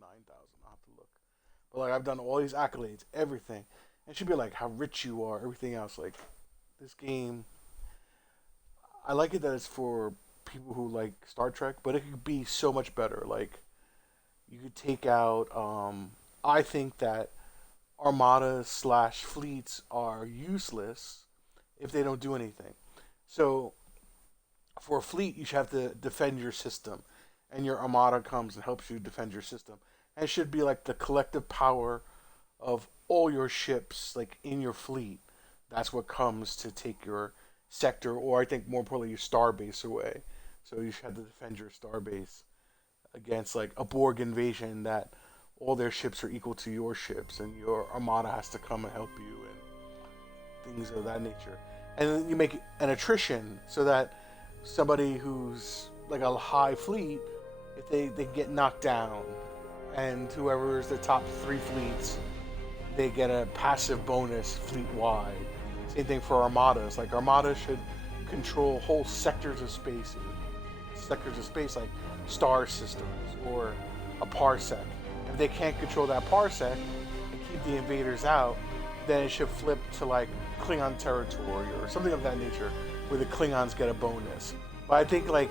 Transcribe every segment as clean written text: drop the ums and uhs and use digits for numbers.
like 9,000. I'll have to look. But like I've done all these accolades, everything. And she'd be like, how rich you are, everything else. Like this game, I like it that it's for people who like Star Trek, but it could be so much better. Like you could take out. I think that armadas slash fleets are useless if they don't do anything. So for a fleet, you should have to defend your system, and your armada comes and helps you defend your system. And it should be like the collective power of all your ships, like in your fleet. That's what comes to take your sector, or I think more importantly, your star base away. So you should have to defend your star base against like a Borg invasion that all their ships are equal to your ships, and your armada has to come and help you, and things of that nature. And then you make an attrition so that somebody who's like a high fleet, if they get knocked down, and whoever is the top three fleets, they get a passive bonus fleet wide. Same thing for armadas. Like armadas should control whole sectors of space like star systems or a parsec. If they can't control that parsec and keep the invaders out, then it should flip to like Klingon territory or something of that nature, where the Klingons get a bonus. But I think like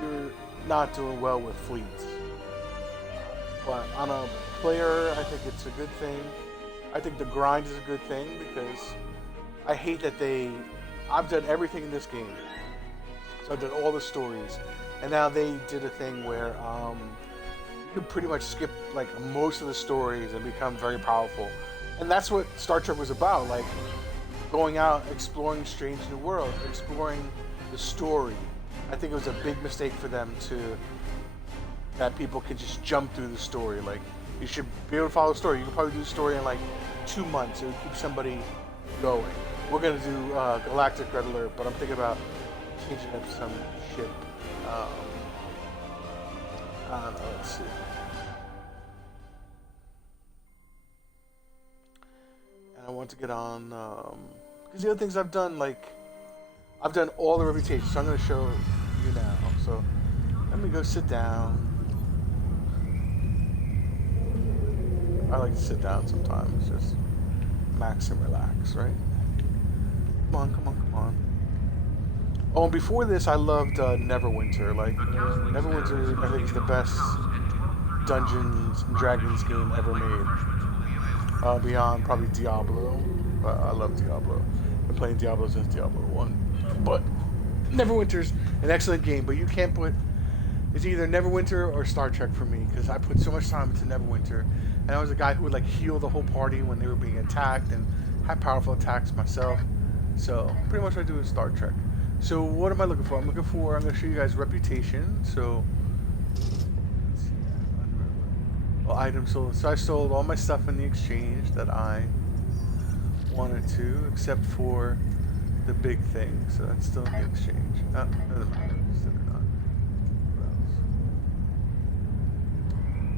you're not doing well with fleets. But on a player, I think it's a good thing. I think the grind is a good thing because I hate that I've done everything in this game. So I've done all the stories, and now they did a thing where you can pretty much skip like most of the stories and become very powerful. And that's what Star Trek was about, like going out, exploring strange new worlds, exploring the story. I think it was a big mistake for them that people could just jump through the story. Like you should be able to follow the story. You could probably do the story in like 2 months. It would keep somebody going. We're gonna do Galactic Red Alert, but I'm thinking about changing up some ship. I don't know, let's see. And I want to get on, because the other things I've done, like, I've done all the reputations, so I'm going to show you now. So let me go sit down. I like to sit down sometimes, just max and relax, right? Come on, come on, come on. Oh, and before this, I loved Neverwinter. Like, Neverwinter, I think, is the best Dungeons and Dragons game ever made. Beyond probably Diablo, but I love Diablo. Been playing Diablo since Diablo 1. But Neverwinter's an excellent game, but you can't put... It's either Neverwinter or Star Trek for me, because I put so much time into Neverwinter. And I was a guy who would, like, heal the whole party when they were being attacked, and had powerful attacks myself. So, pretty much what I do is Star Trek. So what am I looking for? I'm going to show you guys reputation. So, let's see, well, items sold. So I sold all my stuff in the exchange that I wanted to, except for the big thing. So that's still in the exchange. Doesn't matter, still or not.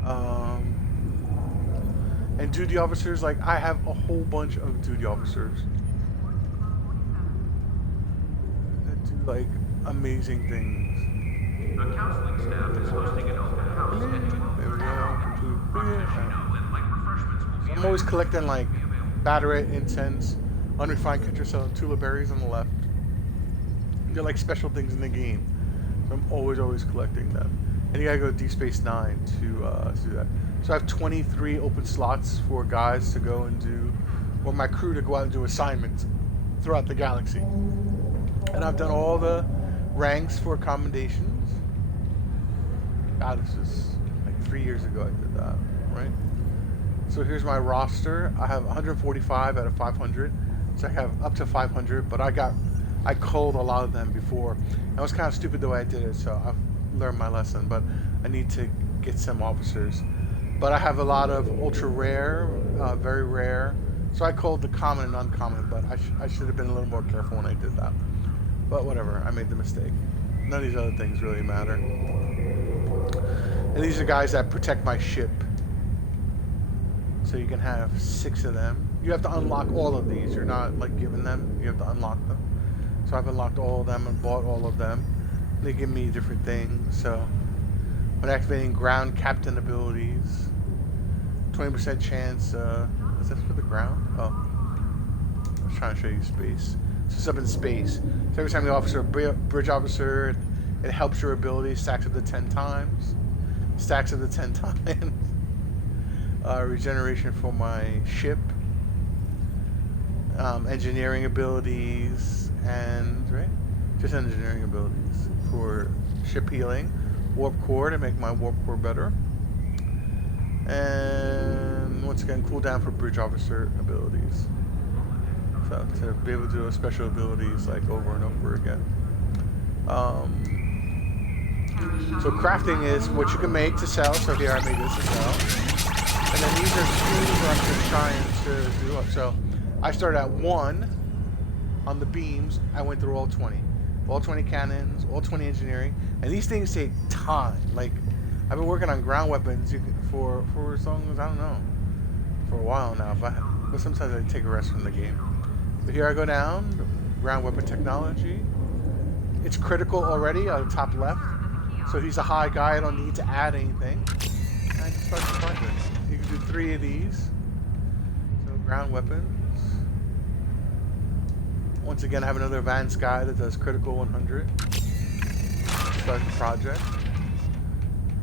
What else? And duty officers, like I have a whole bunch of duty officers. Like amazing things. The counseling staff is hosting an open house. There we go. So I'm always collecting like Battery, incense, unrefined Citrusel, and Tula berries on the left. They're like special things in the game. So I'm always collecting them. And you gotta go to Deep Space Nine to do that. So I have 23 open slots for guys to go and do, or my crew to go out and do assignments throughout the galaxy. And I've done all the ranks for commendations. God, this is like 3 years ago I did that, right? So here's my roster. I have 145 out of 500. So I have up to 500, but I culled a lot of them before. I was kind of stupid the way I did it, so I've learned my lesson, but I need to get some officers. But I have a lot of ultra rare, very rare. So I culled the common and uncommon, but I should have been a little more careful when I did that. But whatever, I made the mistake. None of these other things really matter. And these are guys that protect my ship. So you can have 6 of them. You have to unlock all of these. You're not like giving them. You have to unlock them. So I've unlocked all of them and bought all of them. They give me different things. So When activating ground captain abilities, 20% chance. Is that for the ground? Oh, I was trying to show you space. So it's up in space. So every time you officer a bridge officer, it helps your ability. Stacks up to 10 times. Stacks up to 10 times. Regeneration for my ship. Engineering abilities and just engineering abilities for ship healing. Warp core to make my warp core better. And once again, cooldown for bridge officer abilities. So to be able to do special abilities like over and over again. So crafting is what you can make to sell. So here I made this to sell. And then these are tools that I'm just trying to do up. So I started at 1 on the beams. I went through all 20. All 20 cannons, all 20 engineering. And these things take time. Like, I've been working on ground weapons for as long as, I don't know, for a while now. But sometimes I take a rest from the game. But here I go down, ground weapon technology. It's critical already on the top left. So he's a high guy. I don't need to add anything. And I just start the project. You can do 3 of these. So ground weapons. Once again, I have another advanced guy that does critical 100. Start the project.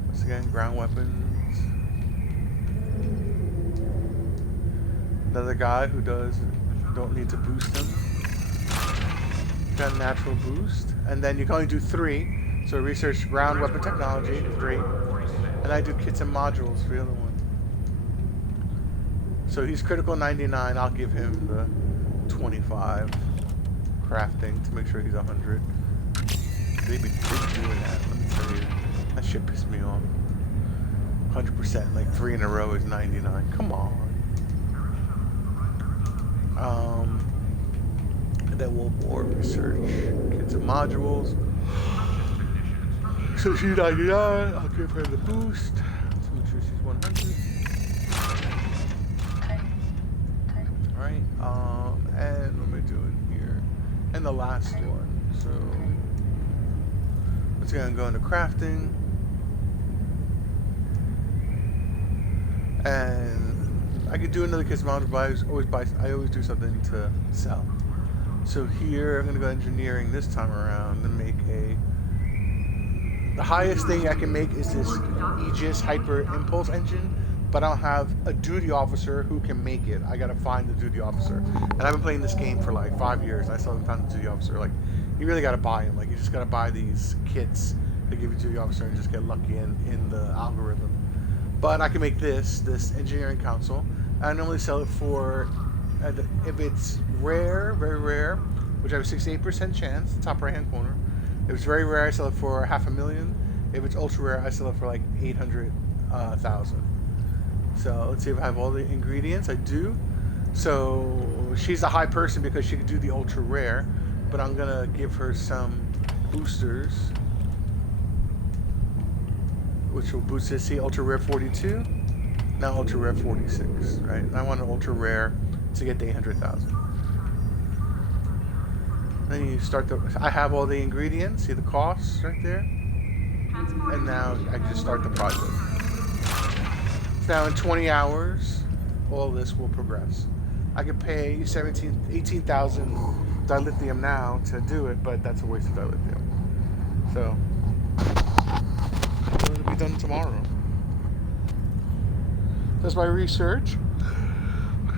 Once again, ground weapons. Another guy who don't need to boost him. Got a natural boost. And then you can only do 3. So research ground weapon technology, 3. And I do kits and modules for the other one. So he's critical 99. I'll give him the 25. Crafting to make sure he's 100. They be doing that. Let me tell you, that shit pissed me off. 100%, like 3 in a row is 99. Come on. And then we'll more research kits and modules. So she's 99. I'll give her the boost to make sure she's 100. All right. And what am I doing here? And the last one. So it's gonna go into crafting, and I could do another kits module, but I always do something to sell. So here I'm gonna go engineering this time around and make the highest thing I can make is this Aegis Hyper Impulse engine. But I don't have a duty officer who can make it. I gotta find the duty officer. And I've been playing this game for like 5 years. And I still haven't found the duty officer. Like, you really gotta buy them. Like, you just gotta buy these kits that give you duty officer and just get lucky in the algorithm. But I can make this engineering console. I normally sell it for, if it's rare, very rare, which I have a 68% chance, top right hand corner. If it's very rare, I sell it for $500,000. If it's ultra rare, I sell it for like 800,000. So let's see if I have all the ingredients. I do. So she's a high person because she could do the ultra rare, but I'm gonna give her some boosters, which will boost it. See, ultra rare 42, now ultra rare 46, right? I want an ultra rare to get to 800,000. Then you start I have all the ingredients. See the costs right there, and now I can just start the project. Now in 20 hours, all this will progress. I could pay 18,000 dilithium now to do it, but that's a waste of dilithium. So it'll be done tomorrow. That's my research.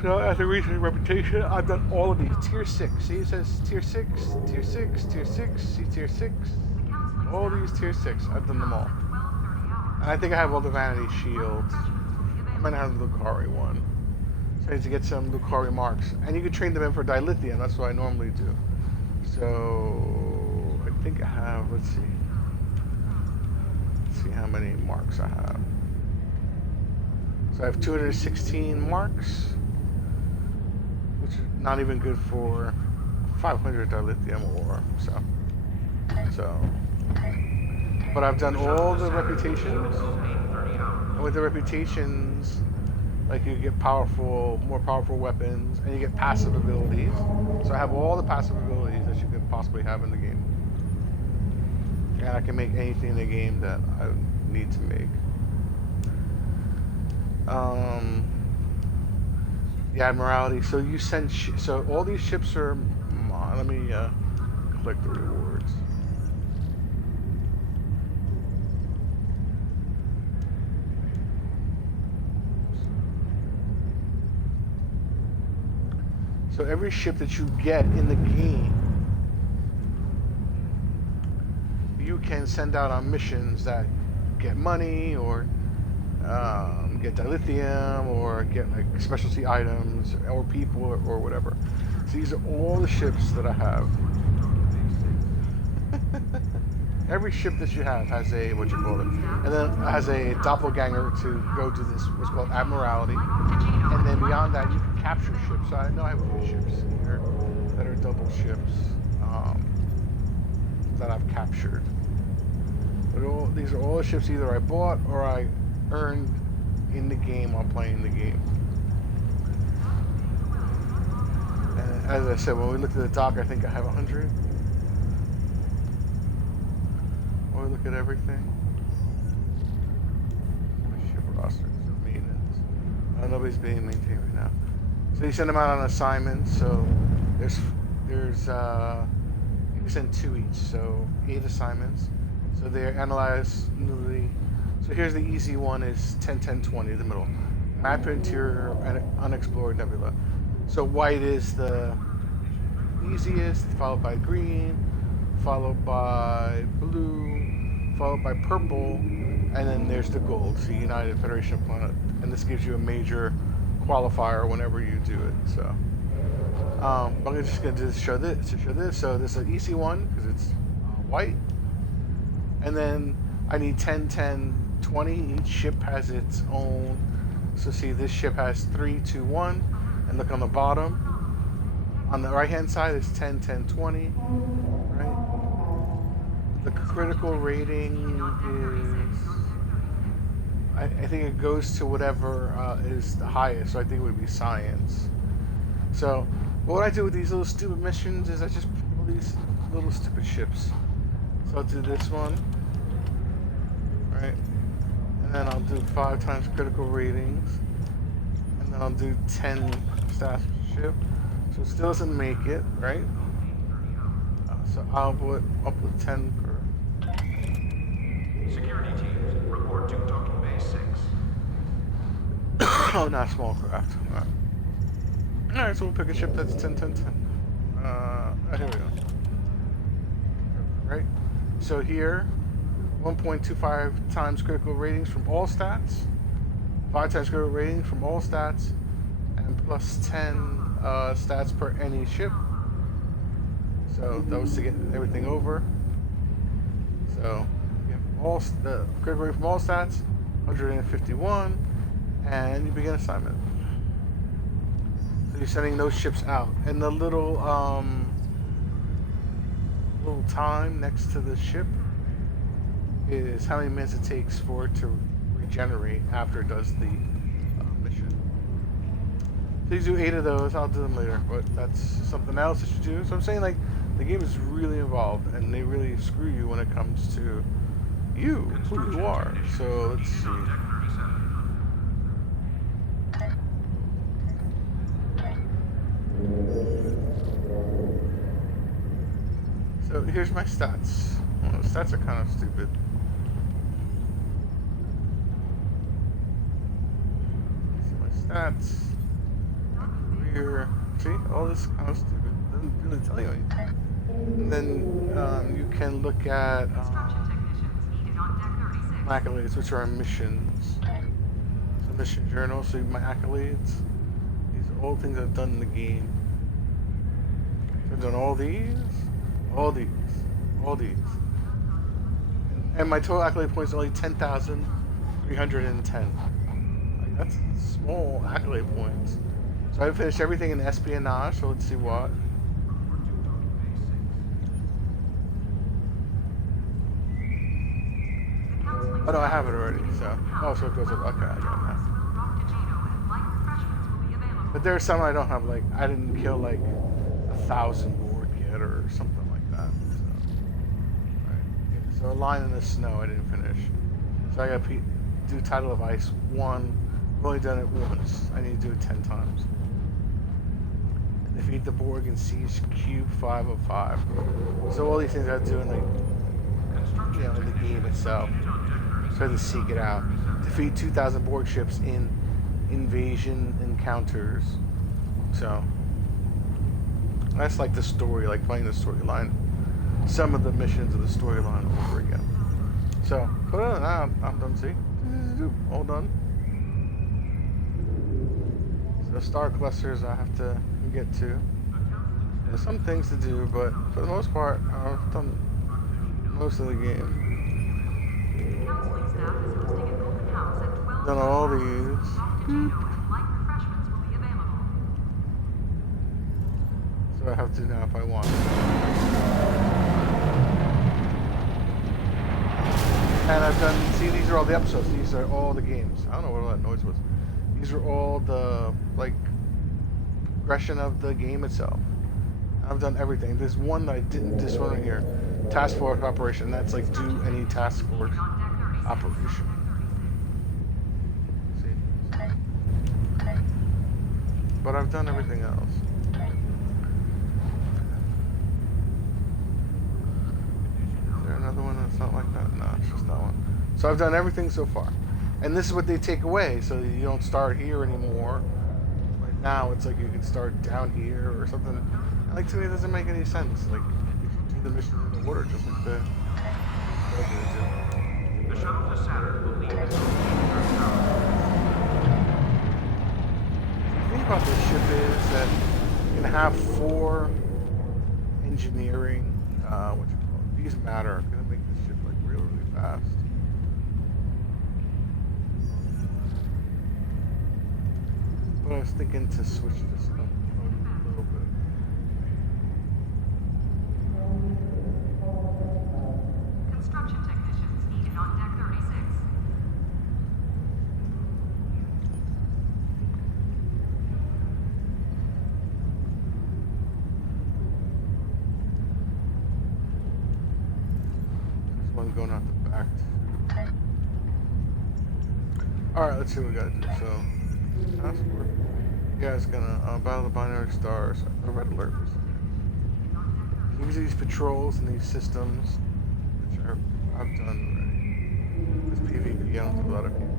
So as a research reputation, I've done all of these. Tier 6. See, it says Tier 6, Tier 6, Tier 6, see Tier 6. All these Tier 6. I've done them all. And I think I have all the vanity shields. I might have the Lucari one. So I need to get some Lucari marks. And you can train them in for dilithium. That's what I normally do. So I think I have, let's see how many marks I have. So I have 216 marks, which is not even good for 500 dilithium ore. So but I've done all the reputations. And with the reputations, like, you get more powerful weapons, and you get passive abilities. So I have all the passive abilities that you could possibly have in the game. And I can make anything in the game that need to make. Um, the Admiralty. So you send. So all these ships are. Let me click the rewards. So every ship that you get in the game, you can send out on missions that get money or get dilithium or get like specialty items or people or whatever. So these are all the ships that I have. Every ship that you have has a what you call it, and then has a doppelganger to go to this what's called Admiralty, and then beyond that you can capture ships. So I know I have a few ships here that are double ships that I've captured. But these are all the ships either I bought or I earned in the game while playing the game. And as I said, when we looked at the dock, I think I have 100. When we look at everything, ship roster is maintenance. Nobody's being maintained right now. So you send them out on assignments. So there's you can send 2 each, so 8 assignments. So they're analyzed newly. So here's the easy one is 10.10.20, the middle. Map interior and unexplored nebula. So white is the easiest, followed by green, followed by blue, followed by purple, and then there's the gold, so United Federation of Planet. And this gives you a major qualifier whenever you do it. So but I'm just going to show this. So this is an easy one because it's white. And then I need 10.10.20. Each ship has its own. So see, this ship has 3, 2, 1. And look on the bottom. On the right hand side is 10.10.20. Right? The critical rating is. I think it goes to whatever is the highest. So I think it would be science. So what I do with these little stupid missions is I just pull these little stupid ships. So I'll do this one, right? And then I'll do 5 times critical ratings. And then I'll do 10 stats per ship. So it still doesn't make it, right? So I'll put 10 per. Security teams, report to docking bay 6. Oh, not small craft. Alright, so we'll pick a ship that's 10.10.10. Here we go. Right? So here, 1.25 times critical ratings from all stats, 5 times critical ratings from all stats, and plus 10 stats per any ship. So that was to get everything over. So you have all the critical rating from all stats, 151, and you begin assignment. So you're sending those ships out, and the little time next to the ship is how many minutes it takes for it to regenerate after it does the mission. So you do 8 of those. I'll do them later, but that's something else that you do. So I'm saying, like, the game is really involved, and they really screw you when it comes to you, who you are. So let's see. So here's my stats. Well, the stats are kind of stupid. So my stats, my career. See, all this kind of stupid. Doesn't really tell you anything. And then you can look at my accolades, which are missions. So mission journal. So my accolades. These are all things I've done in the game. So I've done all these. All these. And my total accolade points are only 10,310. Like, that's small accolade points. So I finished everything in espionage, so let's see what. Oh no, I have it already, so. Oh, so it goes up. Okay, I got it now. But there's some I don't have, like, I didn't kill like 1,000 board yet or something like that. So a line in the snow I didn't finish. So So I gotta do Title of Ice 1. I've only done it once. I need to do it 10 times. Defeat the Borg and seize Cube 505. So all these things I have to do in the game itself. So I have to seek it out. Defeat 2,000 Borg ships in invasion encounters. So that's like the story, like playing the storyline. Some of the missions of the storyline over again. So, but other than that, I'm done. See, all done. So star clusters I have to get to. There's some things to do, but for the most part, I've done most of the game. Counseling staff is hosting an open house at 12. Done all these. Light refreshments will be available. So I have to now if I want. And I've done, see, these are all the episodes. These are all the games. I don't know what all that noise was. These are all the, like, progression of the game itself. I've done everything. There's one that I didn't, this one right here. Task Force Operation. That's like do any task force operation. See? But I've done everything else. Is there another one that's not like that? No, it's just that one. So I've done everything so far. And this is what they take away, so you don't start here anymore. Like now, it's like you can start down here or something. And like to me, it doesn't make any sense. Like you should do the mission in the order, just like the The shuttle to Saturn will leave its The thing about this ship is that you can have 4 engineering. What you call it? These matter. Gonna make this ship like really, really fast. But I was thinking to switch this up a little bit. Construction technicians needed on deck 36. There's one going out the back. Alright, let's see what we gotta do. So, task force. Yeah, it's gonna battle the binary stars. A red alert. Use these patrols and these systems, which I've done already. This PvP, I don't do a lot of PvP.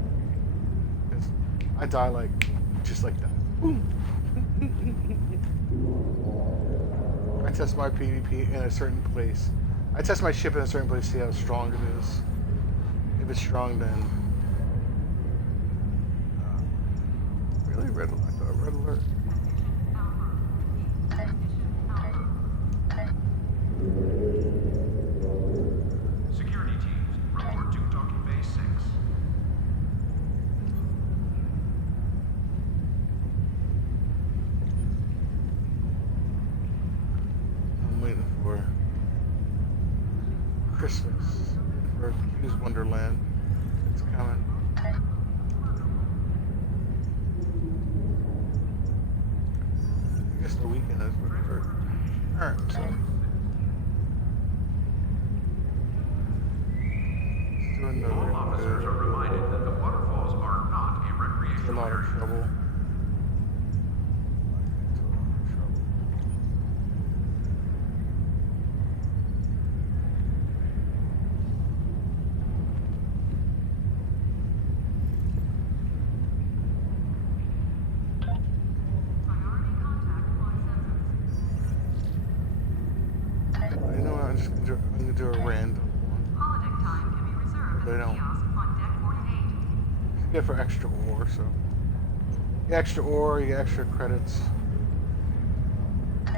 Because I die like, just like that. Boom! I test my PvP in a certain place. I test my ship in a certain place to see how strong it is. If it's strong, then... really? Red alert? Red alert? security teams. Report to docking bay 6. I'm waiting for Christmas. For Hughes Wonderland. It's coming. I guess the weekend is whatever. Alright, so. Let's do another. All officers are reminded that the waterfalls are not a A recreational lot of area. trouble. Priority contact on sensors. You know what? I'm gonna do a random one. Holodeck time can be reserved They at the don't. kiosk on deck 48. You get for extra ore, so. You get extra ore, you get extra credits. So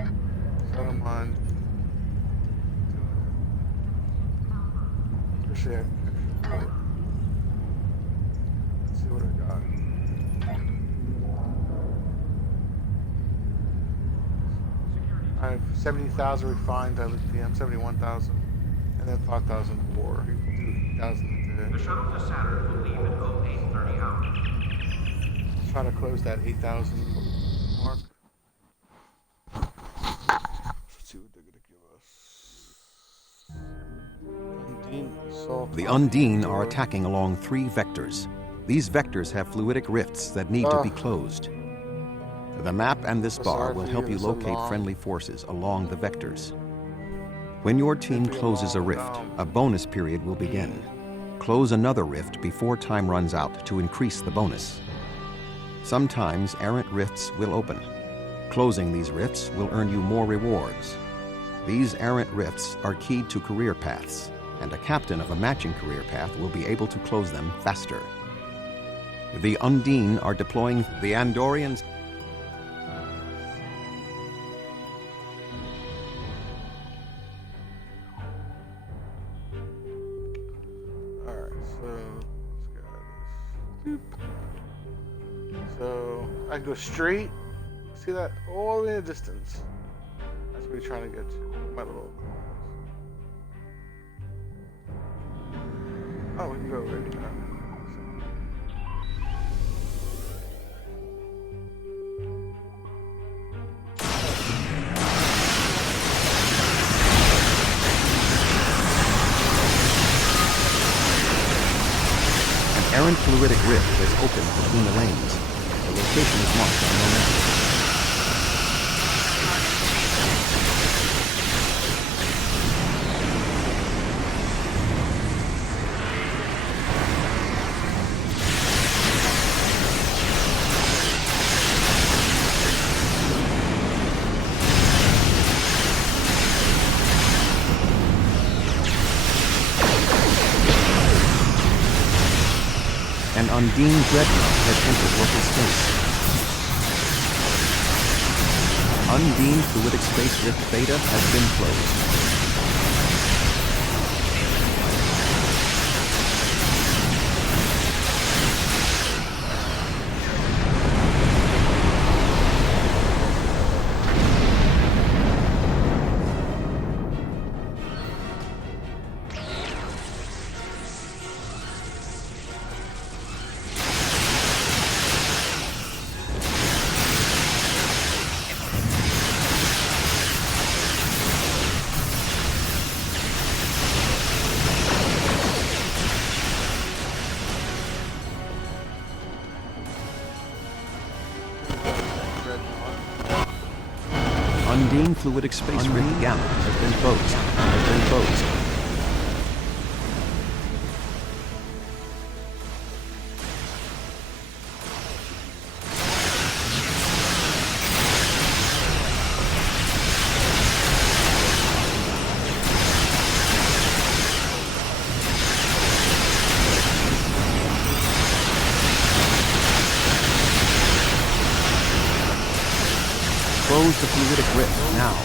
I don't mind doing it. Just extra ore. Let's see what I got. I have 70,000 refined lithium, 71,000, and then 5,000 ore. You can do 8,000 The today. shuttle to Saturn will leave at 0830 hours. Try to close that 8,000 mark. Let's see what they're gonna give us. Undine Assault. The The Undine are attacking along 3 vectors. These vectors have fluidic rifts that need to be closed. The map and this bar will help you locate friendly forces along the vectors. When your team closes a rift, a bonus period will begin. Close another rift before time runs out to increase the bonus. Sometimes errant rifts will open. Closing these rifts will earn you more rewards. These errant rifts are keyed to career paths, and a captain of a matching career path will be able to close them faster. The Undine are deploying the Andorians. Alright, so let's go this. So I can go straight. See that all the way in the distance. That's what we're trying to get to. My little. Oh, we can go right now. An errant fluidic rift is open between the lanes. The location is marked on your map. An Undine dreadnought has entered local space. Undine fluidic space rift beta has been closed. Undine fluidic space rift gamma has been closed. Close the fluidic rift now.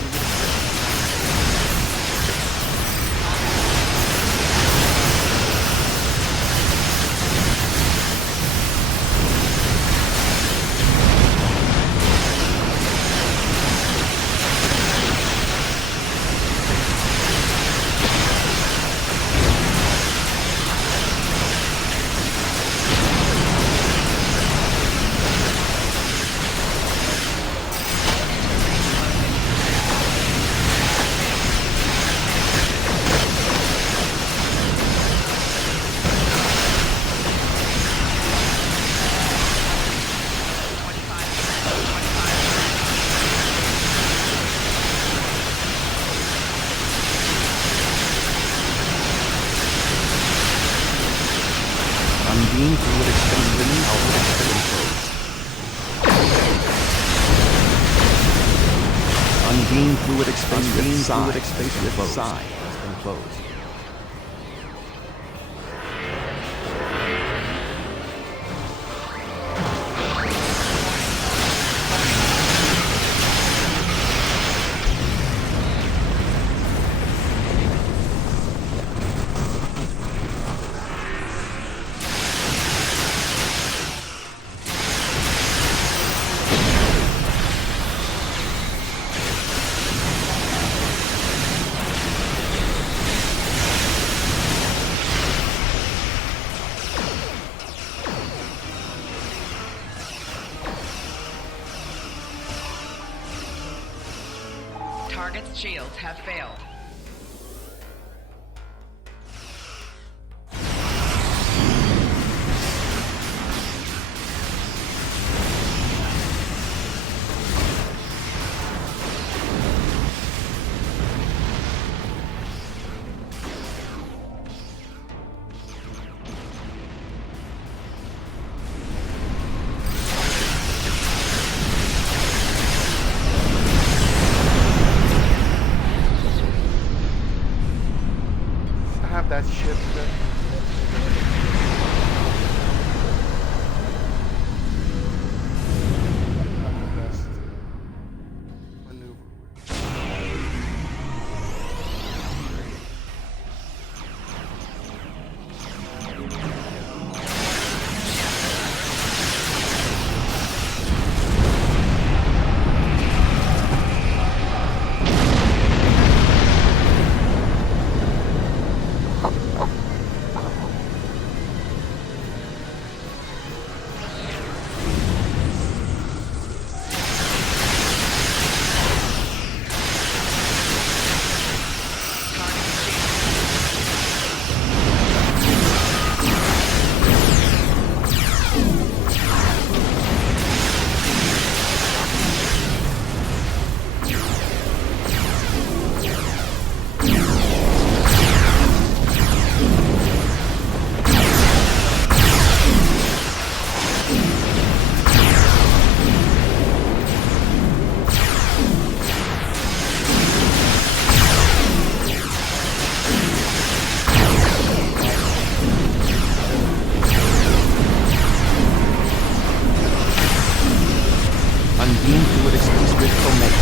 Undine fluidic space rift outlet has been closed. Undine fluidic space rift side has been closed. Target's shields have failed. Project Omega.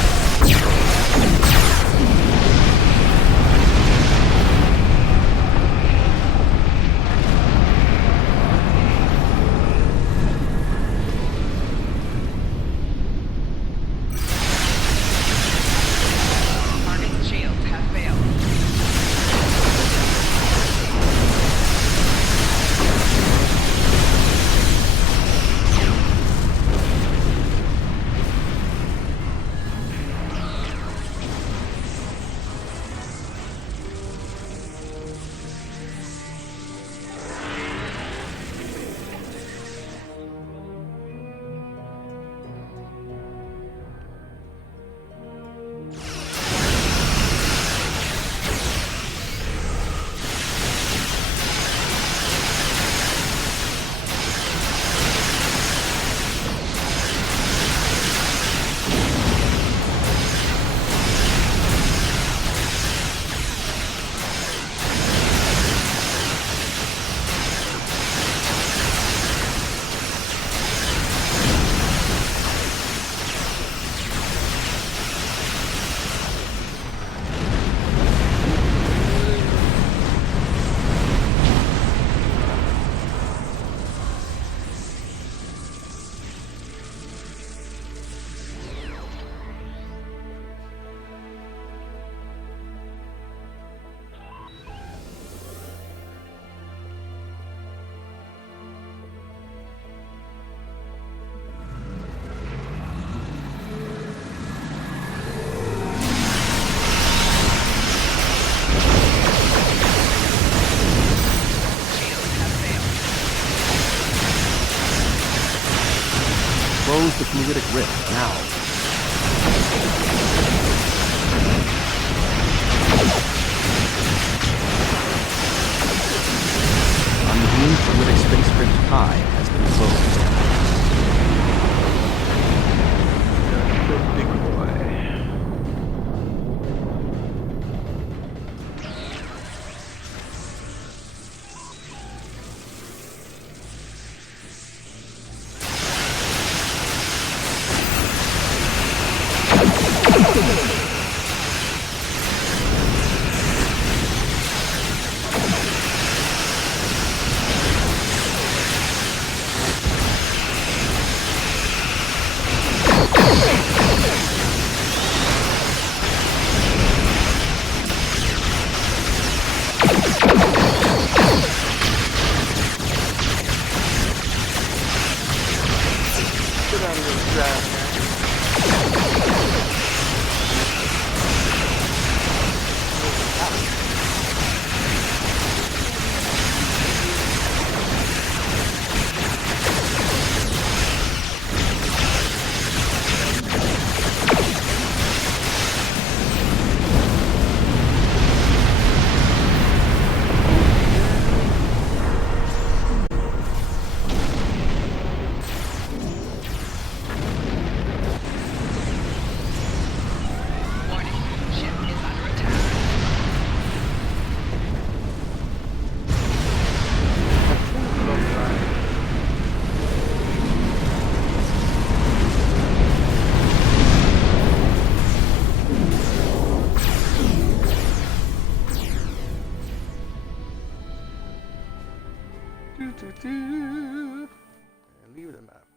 Target's shields have failed. Close the fluidic rift now. Unbeamed fluidic space rift high has been closed. Big boy. Get out of this trap, man. Warning, ship is under attack. And leave the map.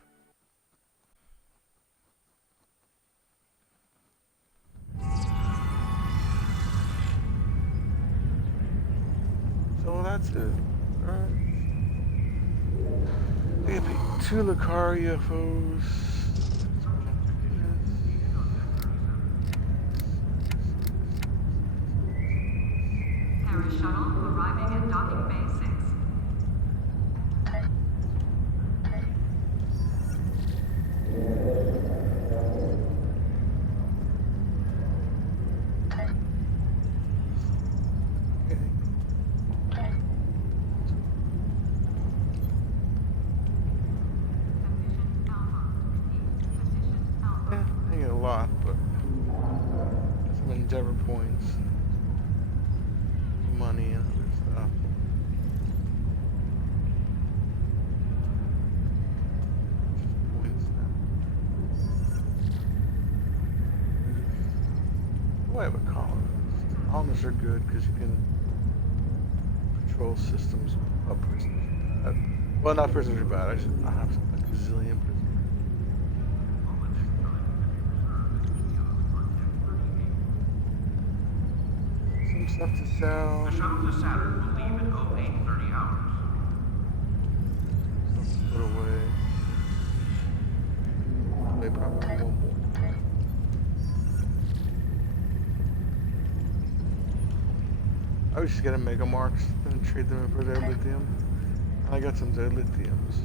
So that's it. Alright. We have 2 Lakar UFOs. Paris shuttle arriving at docking bay 6. Position Alpha. Repeat. Position Alpha. I get a lot, but some endeavor points, money, and other stuff. Points now. do I have a colonist? Colonists are good because you can control systems. Oh, prisoners are bad. Well, not prisoners are bad. I have a gazillion prisoners. Some stuff to sell. The shuttle to Saturn will leave in 0830 hours. Stuff to put away. They probably one more. I was just getting mega marks and trade them for their lithium. And I got some their lithiums.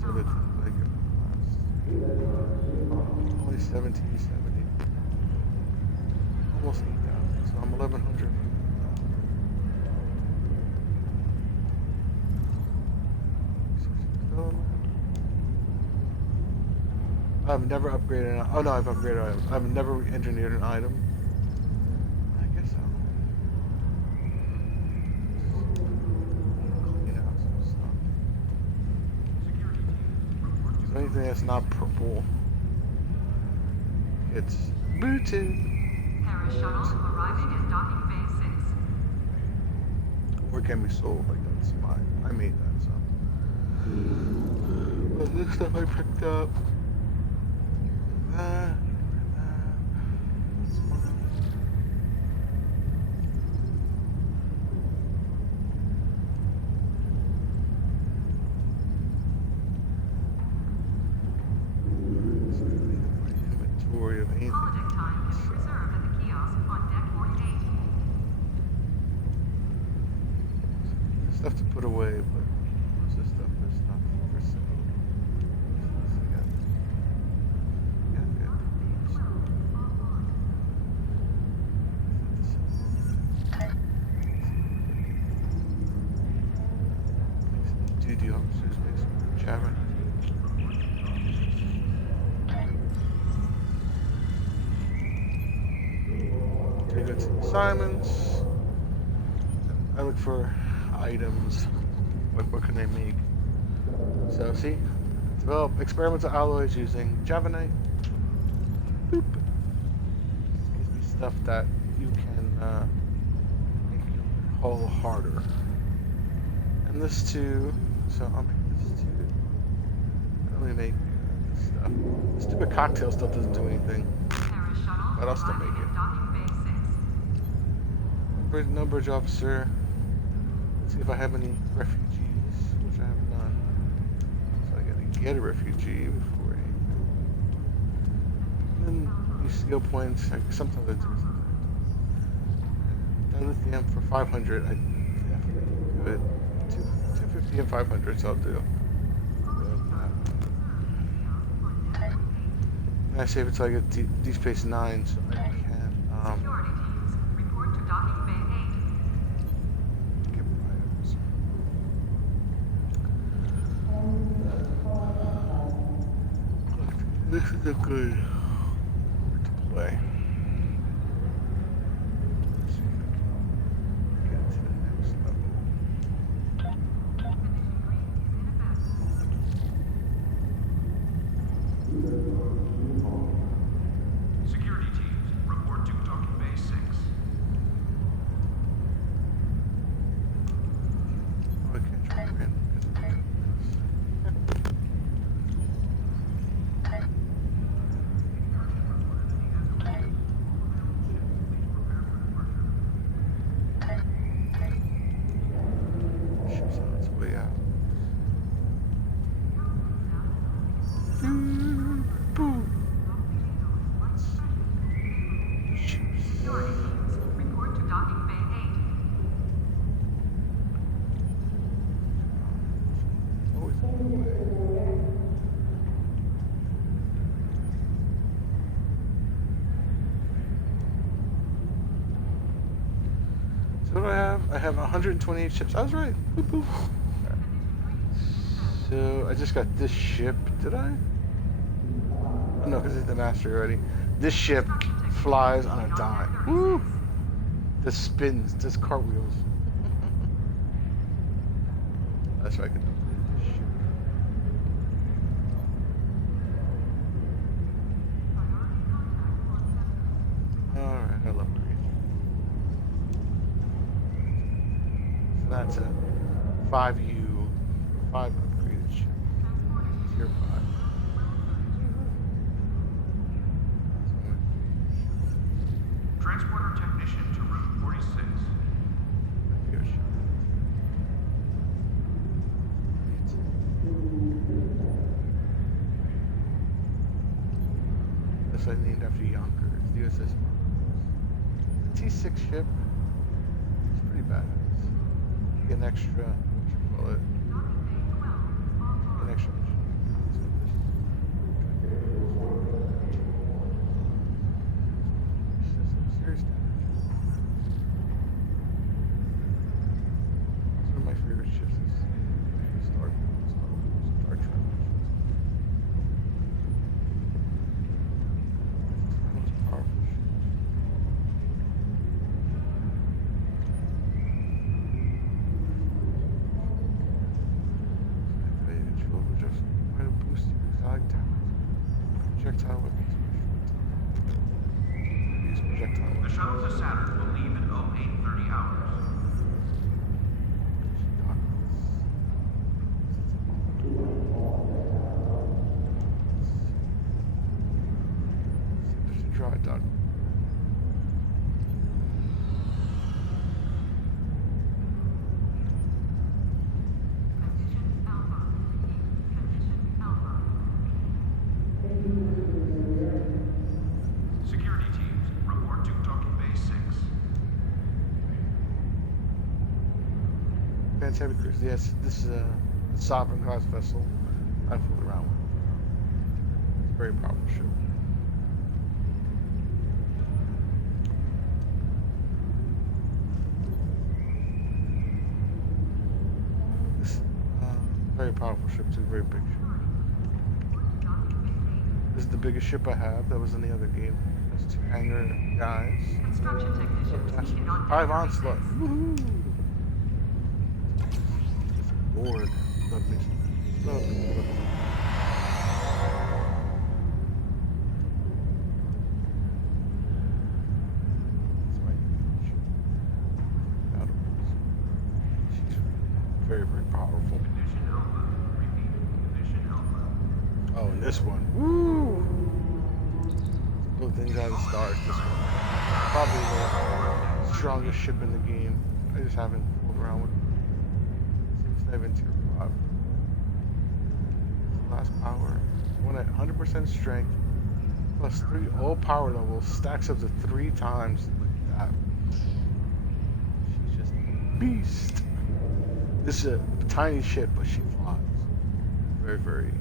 So that like only 1770. Almost 8,000. So I'm 1,100. I've never upgraded an oh no, I've upgraded items. I've never engineered an item. I guess I'll clean out some stuff. So anything that's not purple, it's booted. Paris shuttle arriving at docking bay 6. Or can be sold. Like that's mine. I made that, so. But this stuff I picked up. That's mine. It's really my inventory of anything. Holodeck time can be reserved at the kiosk on deck 48. Stuff to put away, but most of the stuff is not for sale. Duty officers make some jabbing. Okay, got some assignments. I look for items. What can they make? So see, develop experimental alloys using javanite. Boop. Gives me stuff that you can make your hull harder. And this too. So I'll make this too. Let me make this stuff. The stupid cocktail stuff doesn't do anything, Paris shuttle but I'll still arriving make it. at docking bay 6. No bridge officer. Let's see if I have any refugees, which I have none. So I gotta get a refugee before anything. And then these skill points, like sometimes I do something. Lithium for 500, I definitely do it. 250 and 500, so I'll do. And I save it till I get D space 9, so I can Security teams, report to docking bay 8. get my items. This is a good to play. Let's see if I can get to the next level. Condition green is in effect. Security teams, report to docking bay 6. Oh, I can't try random because I got this. Ship's on its way out. Boom. Let's see. Ships. Security teams, report to docking bay 8. Always on the way. So what do I have? I have 128 ships. I was right. Boop, boop. So I just got this ship. Did I? Oh, no, because it's the master already. This ship flies on a dime. Woo! This spins. This cartwheels. That's right. I can upgrade this ship. 5U, 5 upgraded ship. Tier 5. Transporter technician to Route 46. Tier ship. This I named after Yonkers, the USS. The T6 ship. It's pretty badass. You get an extra, what you call it? An extra. Serious damage. It's one of my favorite ships. Is Star Trek. It's the most powerful ship. Just try to boost your exotic talents. Projectile weapons. Use projectile The weapons. shuttle to Saturn will leave in 0830 hours. There's a dry dock. Security teams, report to Docking Bay 6. Advanced heavy cruise. Yes, this is a sovereign class vessel. I fooled around with. It's a very powerful ship. This very powerful ship too. Very big ship. This is the biggest ship I have. That was in the other game. There's 2 hangar guys. Construction technicians needed on 5 deck. onslaught. Woohoo! Lord, love me. Love me. Love me. That's my ship. Battle. She's very, very powerful. Condition Alpha. Repeat. Condition Alpha. Oh, and this one. Woo! Cool things out of the stars. This one. Probably the strongest ship in the game. I just haven't fooled around with it. It's not even tier 5. Last power. One at 100% strength. Plus 3 all power levels. Stacks up to 3 times. Look at that. She's just a beast. This is a tiny ship, but she flies. Very, very.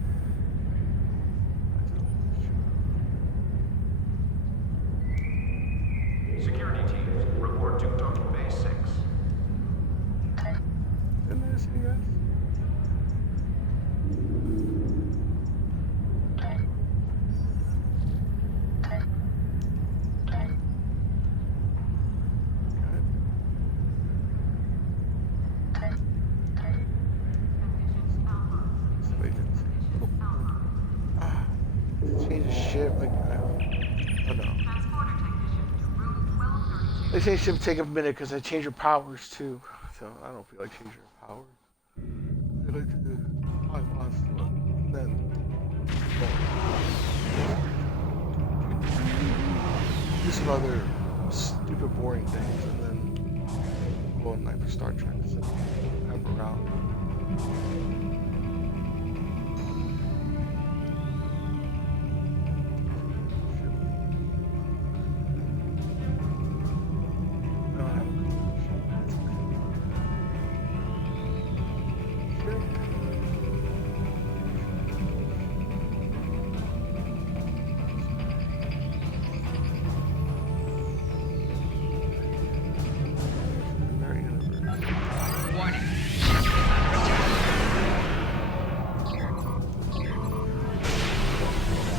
Security teams, report to Docking Bay 6. Didn't I say yes? Change the ship, like, oh no. Transporter technician to room 1232. They say ship take a minute because I change your powers too. So I don't feel like changing your powers. I like to do 5 months and then do some other stupid boring things and then go at night for Star Trek instead of have around. Warning. Ship is under attack.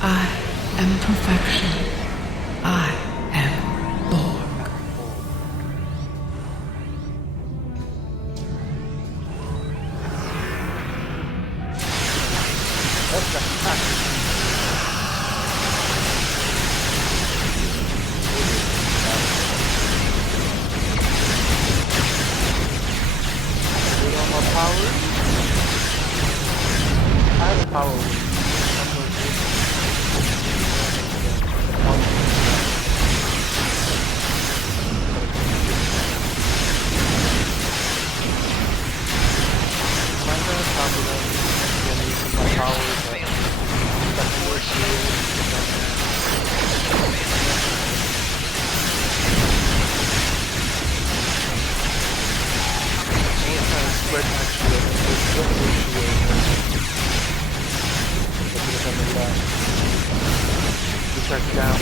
I am perfection. I am Borg. With all my powers. power. Press down on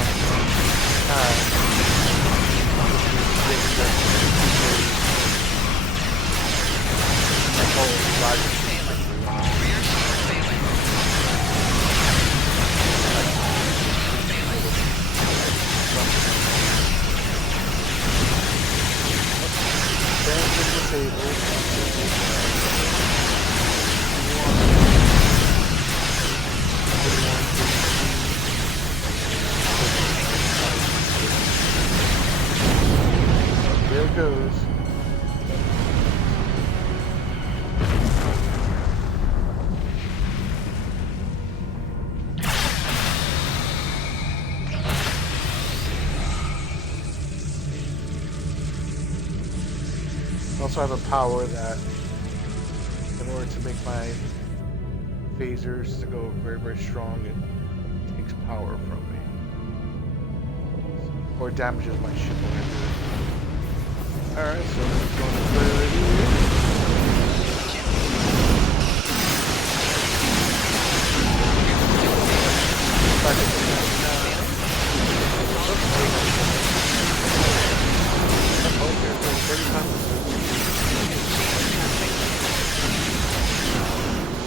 there it goes. I also have a power that, in order to make my phasers to go very, very strong, it takes power from me. Or damages my ship when I do it. Alright, so let's go to clarity.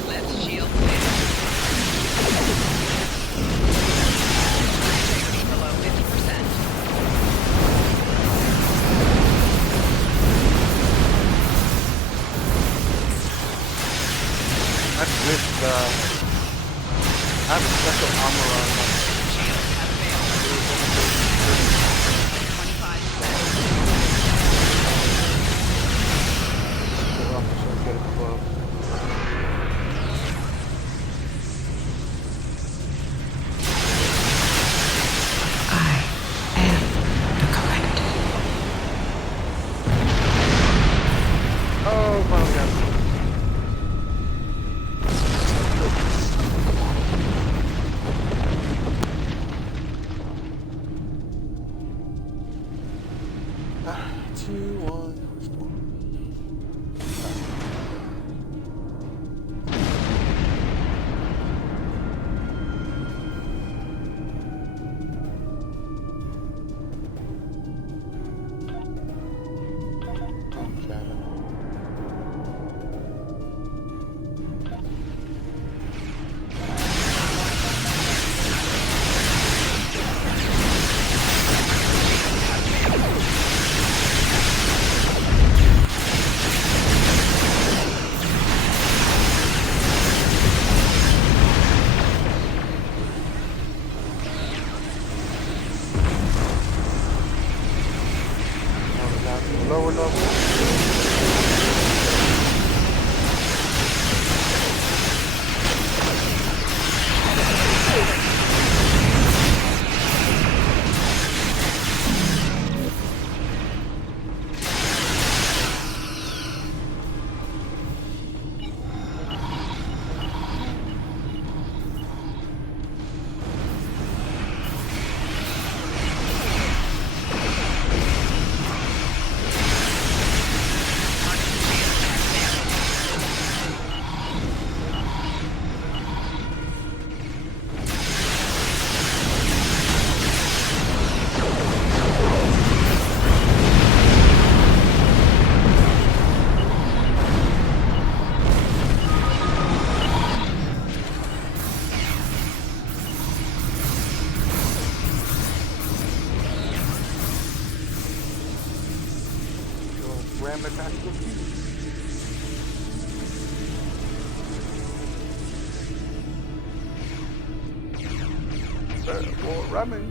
Left shield failed. Integrity below 50%. That's with I have a special armor on my Shield has failed. 25%. get it close. I am the collective. Oh, finally got it. Two, one, restore. Lower level. Ram it back to the fuse. More ramming.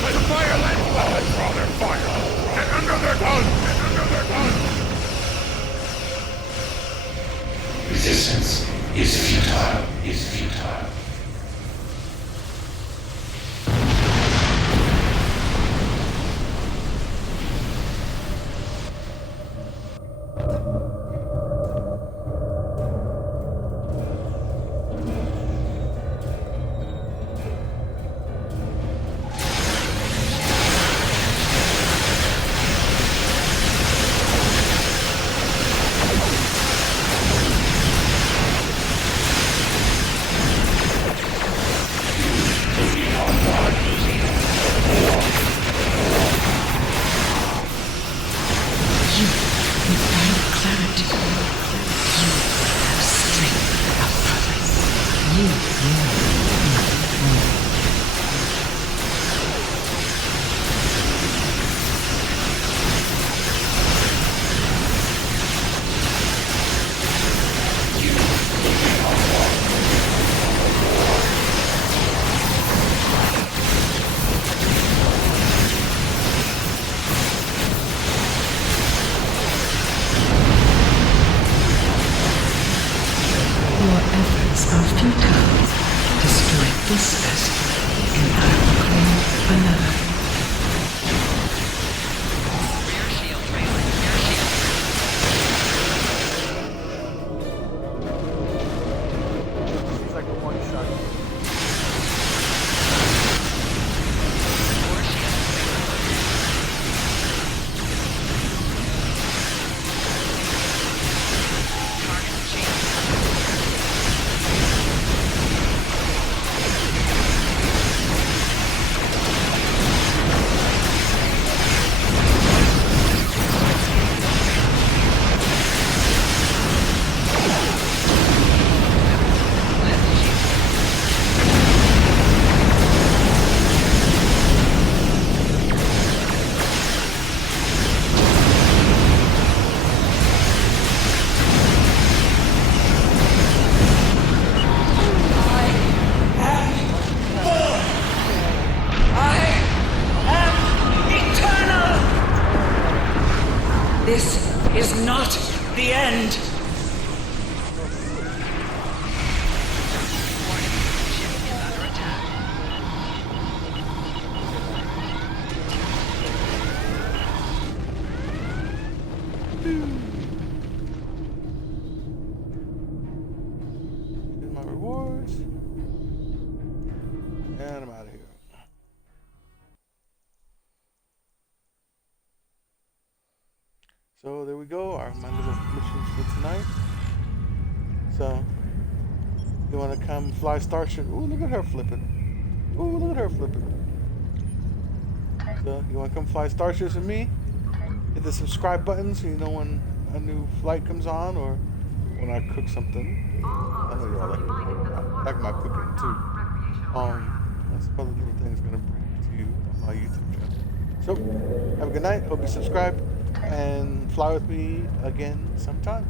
trying to fire let's draw their fire. Get under their guns! Get under their guns! Resistance is futile. Is futile. Your efforts are futile. Destroy this vessel, and I will claim another. Rear shield trailing. Rear shield. It's like a one shot. Rear shield trailing. Target change. This is not the end. Warning. Ship is under attack. Here's my rewards. And I'm out of here. So there we go, my little missions for tonight. So, you want to come fly Starship? Ooh, look at her flipping. Ooh, look at her flipping. So, you want to come fly starships with me? Hit the subscribe button so you know when a new flight comes on or when I cook something. I know y'all like my cooking too. That's probably the little thing that's going to bring to you on my YouTube channel. So, have a good night. Hope you subscribe and fly with me again sometime.